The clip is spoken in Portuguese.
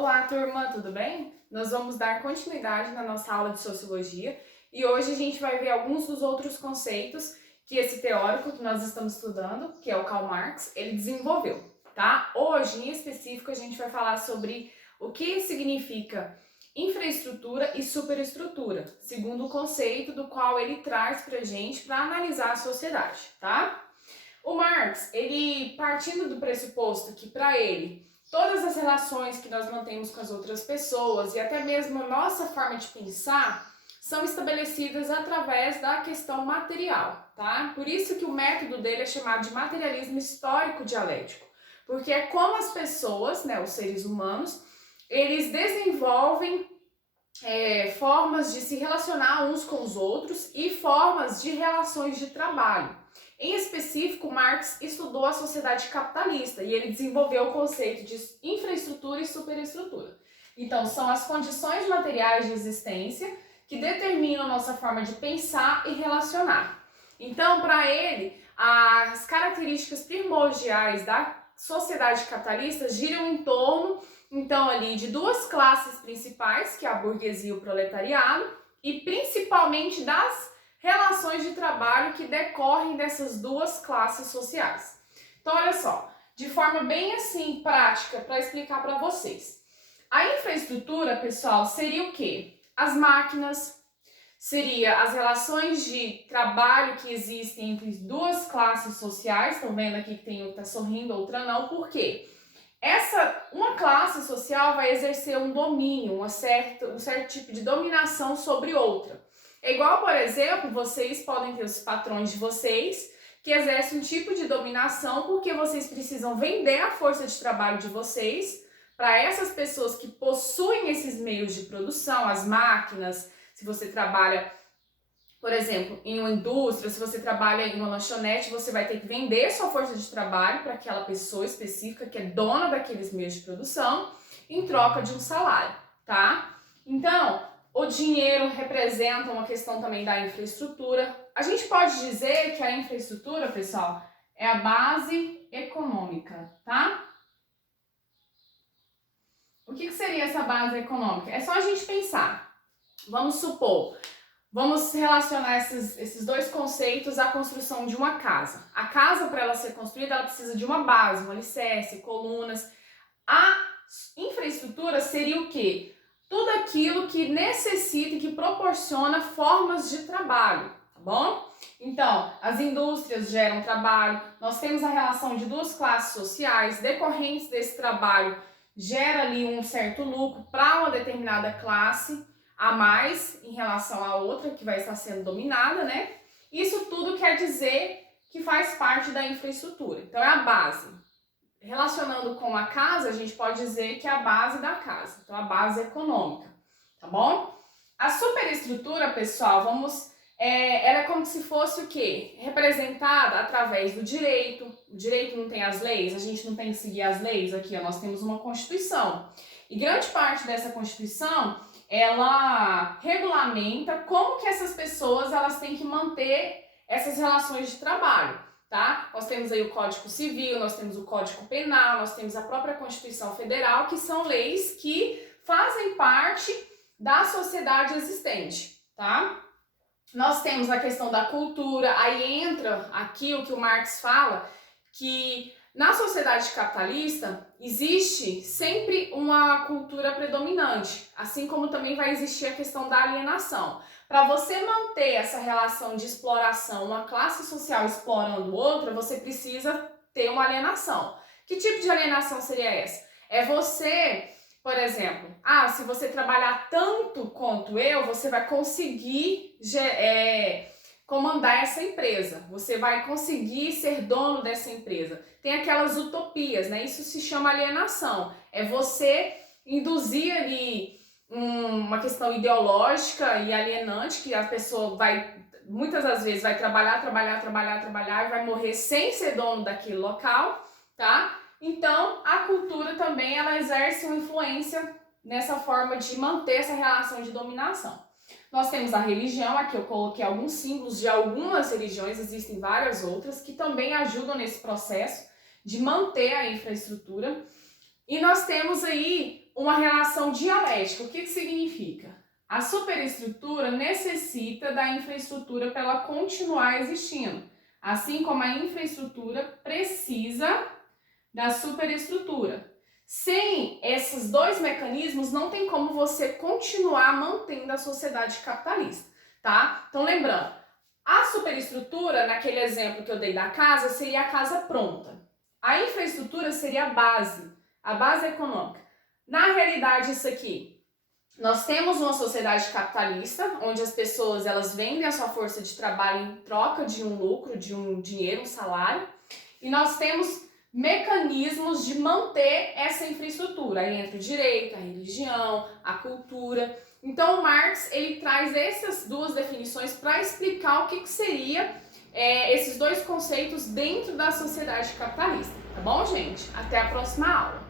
Olá, turma, tudo bem? Nós vamos dar continuidade na nossa aula de Sociologia e hoje a gente vai ver alguns dos outros conceitos que esse teórico que nós estamos estudando, que é o Karl Marx, ele desenvolveu, tá? Hoje, em específico, a gente vai falar sobre o que significa infraestrutura e superestrutura, segundo o conceito do qual ele traz pra gente para analisar a sociedade, tá? O Marx, ele partindo do pressuposto que para ele todas as relações que nós mantemos com as outras pessoas e até mesmo a nossa forma de pensar são estabelecidas através da questão material, tá? Por isso que o método dele é chamado de materialismo histórico dialético, porque é como as pessoas, né, os seres humanos, eles desenvolvem formas de se relacionar uns com os outros e formas de relações de trabalho. Em específico, Marx estudou a sociedade capitalista e ele desenvolveu o conceito de infraestrutura e superestrutura. Então, são as condições materiais de existência que determinam a nossa forma de pensar e relacionar. Então, para ele, as características primordiais da sociedade capitalista giram em torno, então, ali de duas classes principais, que é a burguesia e o proletariado, e principalmente das relações de trabalho que decorrem dessas duas classes sociais. Então, olha só, de forma bem assim prática para explicar para vocês. A infraestrutura, pessoal, seria o quê? As máquinas, seria as relações de trabalho que existem entre duas classes sociais. Estão vendo aqui que tem um que está sorrindo, outra não, por quê? Uma classe social vai exercer um domínio, um certo tipo de dominação sobre outra. É igual, por exemplo, vocês podem ter os patrões de vocês que exercem um tipo de dominação porque vocês precisam vender a força de trabalho de vocês para essas pessoas que possuem esses meios de produção, as máquinas. Se você trabalha, por exemplo, em uma indústria, se você trabalha em uma lanchonete, você vai ter que vender sua força de trabalho para aquela pessoa específica que é dona daqueles meios de produção em troca de um salário, tá? Então, o dinheiro representa uma questão também da infraestrutura. A gente pode dizer que a infraestrutura, pessoal, é a base econômica, tá? O que seria essa base econômica? É só a gente pensar. Vamos supor, vamos relacionar esses dois conceitos à construção de uma casa. A casa, para ela ser construída, ela precisa de uma base, um alicerce, colunas. A infraestrutura seria o quê? Tudo aquilo que necessita e que proporciona formas de trabalho, tá bom? Então, as indústrias geram trabalho, nós temos a relação de duas classes sociais, decorrentes desse trabalho gera ali um certo lucro para uma determinada classe, a mais em relação à outra que vai estar sendo dominada, né? Isso tudo quer dizer que faz parte da infraestrutura. Então, é a base. Relacionando com a casa, a gente pode dizer que é a base da casa, então a base econômica, tá bom? A superestrutura, pessoal, ela é como se fosse o quê? Representada através do direito. O direito não tem as leis, a gente não tem que seguir as leis aqui, ó, nós temos uma Constituição. E grande parte dessa Constituição, ela regulamenta como que essas pessoas elas têm que manter essas relações de trabalho. Tá? Nós temos aí o Código Civil, nós temos o Código Penal, nós temos a própria Constituição Federal, que são leis que fazem parte da sociedade existente, tá? Nós temos a questão da cultura, aí entra aqui o que o Marx fala, que na sociedade capitalista existe sempre uma cultura predominante, assim como também vai existir a questão da alienação. Para você manter essa relação de exploração, uma classe social explorando outra, você precisa ter uma alienação. Que tipo de alienação seria essa? É você, por exemplo, se você trabalhar tanto quanto eu, você vai conseguir comandar essa empresa, você vai conseguir ser dono dessa empresa. Tem aquelas utopias, né? Isso se chama alienação. É você induzir ali uma questão ideológica e alienante, que a pessoa muitas das vezes vai trabalhar e vai morrer sem ser dono daquele local, tá? Então, a cultura também, ela exerce uma influência nessa forma de manter essa relação de dominação. Nós temos a religião, aqui eu coloquei alguns símbolos de algumas religiões, existem várias outras, que também ajudam nesse processo de manter a infraestrutura. E nós temos aí uma relação dialética. O que significa? A superestrutura necessita da infraestrutura para ela continuar existindo, assim como a infraestrutura precisa da superestrutura. Sem esses dois mecanismos, não tem como você continuar mantendo a sociedade capitalista, tá? Então, lembrando, a superestrutura, naquele exemplo que eu dei da casa, seria a casa pronta. A infraestrutura seria a base econômica. Na realidade, isso aqui, nós temos uma sociedade capitalista, onde as pessoas elas vendem a sua força de trabalho em troca de um lucro, de um dinheiro, um salário, e nós temos mecanismos de manter essa infraestrutura. Aí entra o direito, a religião, a cultura. Então o Marx ele traz essas duas definições para explicar o que seria esses dois conceitos dentro da sociedade capitalista. Tá bom, gente? Até a próxima aula!